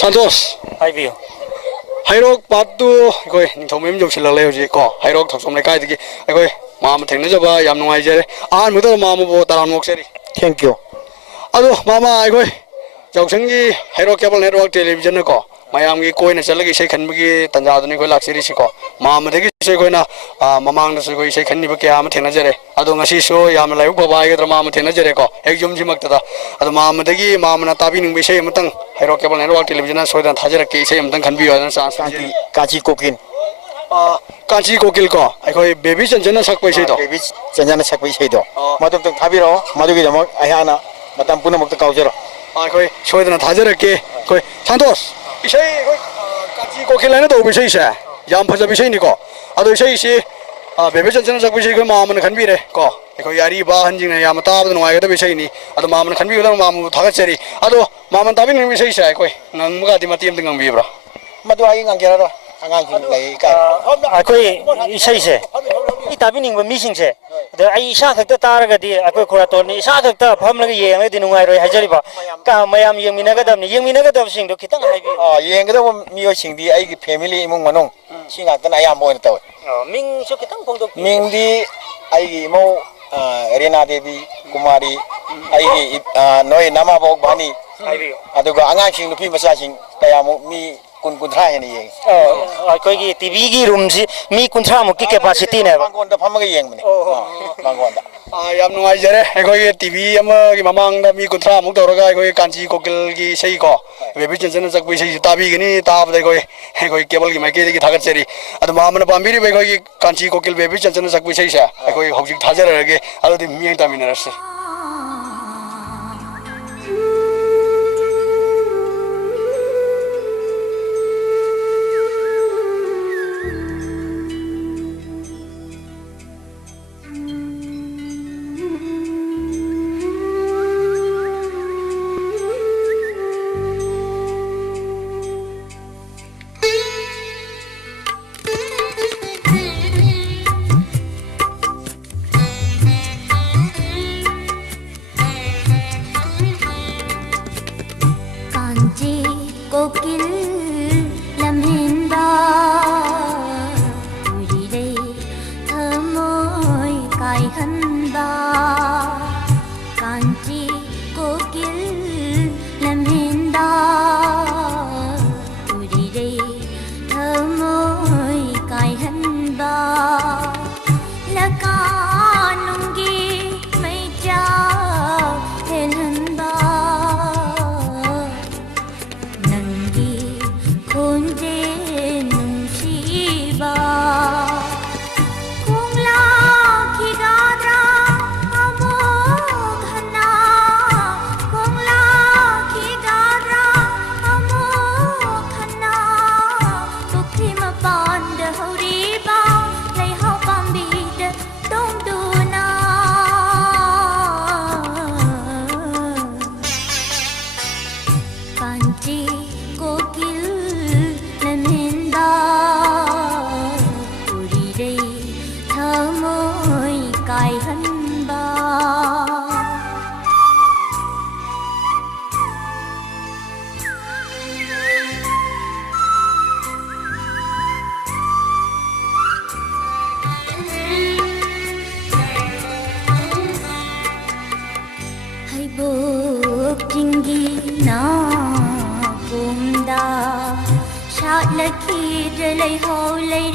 Santos. Hai view. Hairok patu koi ningthom jok silak le hoji ko hairok thoksom le kai digi koi mama thengna jaba yam nungai jare an muda mama bo taran mok seri. Thank you. Ado mama koi jausengi hairok cable network television ko mayam gi koi na chalagi sei khan gi tanja duni koi lak seri si ko mama degi sei koi na mamang na sei koi sei khan ni ba kya ma thengna jare ado ngasi so yam lai ba ba ga mama thengna jare ko ekjum ji mak ta ado mama degi mama na tabi ning bi sei matang hairok cable network television so dan thajara ke sei matang khan bi yo na sa Kachi Kokin. Kanchi kokil ko ai baby chanjana sakpai sei do Baby Chanjana sakpai sei do. Madum tung thabiro madugi damo ayana matam puna mukta kaujaro. ai soidana thajara ke koi Santos isai kanchi kokil na do bi sei sa yam phaja bi sei ni ko ado sei si baby chanjana sakpai sei ko mama na khan bi re ko ai yari ba hanjing na yam ta ba nuai ga da bi sei ni ado mama na khan bi da mama thaga cheri ado mama ta bi ni bi sei sa koi nang ga di matim ding bi bra Madu ai nganggera ro. Angang lai ka. Akoi isai se. Itabi ning ba missing se. Da ai isa khakta taraga di akoi khora ton ni isa khakta phamlaga yeng le di nungai roi hajari ba. Ka mayam yengminaga dam sing do khitang hai bi. Yengda miyo singdi ai gi family imung manung. Singa tan ayam mo taw. Ming so khitang phongdok. Ming di ai gi mo Rena Devi Kumari ai gi noi nama bok bani. Hai bi. Aduga angang sing nupi masa sing kaya mo mi kun thai ni yeng. Akoi gi TV gi room si mi kunthra mo ki capacity ne ba. Bangon da phamaga yeng mani. Bangon da. yam nungai jare ai TV ama gi mamang da mi kunthra muk toraga ai kanchi kokil gi sei ko baby chanjana sakpai sei tabi gini tab dai ai cable gi mai ke gi thagat cheri adu mama na pambiri bai gi kanchi kokil baby chanjana sakpai sei sa ai hojik thajara ge adu di mi ta minarase कोकिल लम्हेंदा उड़ीरे थमोय कायहंदा कांची कोकिल लम्हेंदा उड़ीरे थमोय कायहंदा लकानुंगी मैं जा हेलंदा Kunje nungsiba Kungla kigadra amo ghana Kungla kigadra amo ghana Tukhima pand horiba Lai hau pambid dom duna Kanchi kokil Tinggi na kumda Shat lakhi dalai ho lai